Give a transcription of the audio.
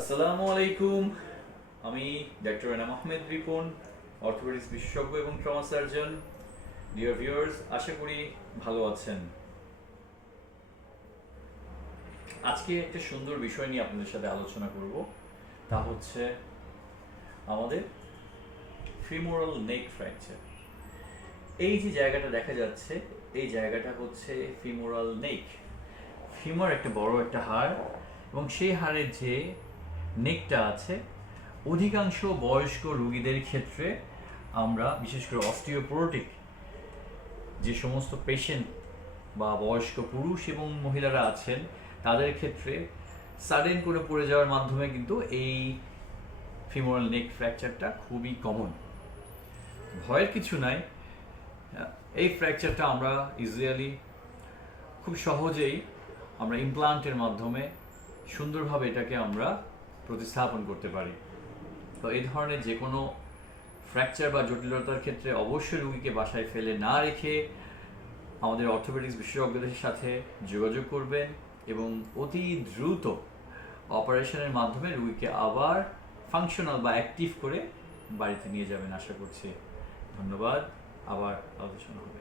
আসসালামু আলাইকুম। আমি ডক্টর এনাম আহমেদ রিপন, অর্থোপেডিক্স বিশেষজ্ঞ এবং ট্রমা সার্জন। ডিয়ার ভিউয়ার্স, আশা করি ভালো আছেন। আজকে একটা সুন্দর বিষয় নিয়ে আপনাদের সাথে আলোচনা করব, তা হচ্ছে আমাদের ফিমোরাল নেক ফ্র্যাকচার। এই যে জায়গাটা দেখা যাচ্ছে, এই জায়গাটা হচ্ছে ফিমোরাল নেক। ফিমার একটা বড় একটা হাড়, এবং সেই হাড়ের যে নেকটা আছে, অধিকাংশ বয়স্ক রোগীদের ক্ষেত্রে আমরা বিশেষ করে অস্টিওপোরোটিক যে সমস্ত পেশেন্ট বা বয়স্ক পুরুষ এবং মহিলারা আছেন, তাদের ক্ষেত্রে সাডেন করে পড়ে যাওয়ার মাধ্যমে কিন্তু এই ফিমোরাল নেক ফ্র্যাকচারটা খুবই কমন। ভয়ের কিছু নাই। এই ফ্র্যাকচারটা আমরা ইউজুয়ালি খুব সহজেই আমরা ইমপ্লান্টের মাধ্যমে সুন্দরভাবে এটাকে আমরা প্রতিস্থাপন করতে পারি। তো এই ধরনের যে কোনো ফ্র্যাকচার বা জটিলতার ক্ষেত্রে অবশ্যই রুগীকে বাসায় ফেলে না রেখে আমাদের অর্থোপেডিক্স বিশেষজ্ঞদের সাথে যোগাযোগ করবেন এবং অতি দ্রুত অপারেশনের মাধ্যমে রুগীকে আবার ফাংশনাল বা অ্যাক্টিভ করে বাড়িতে নিয়ে যাবেন আশা করছি। ধন্যবাদ। আবার আলোচনা হবে।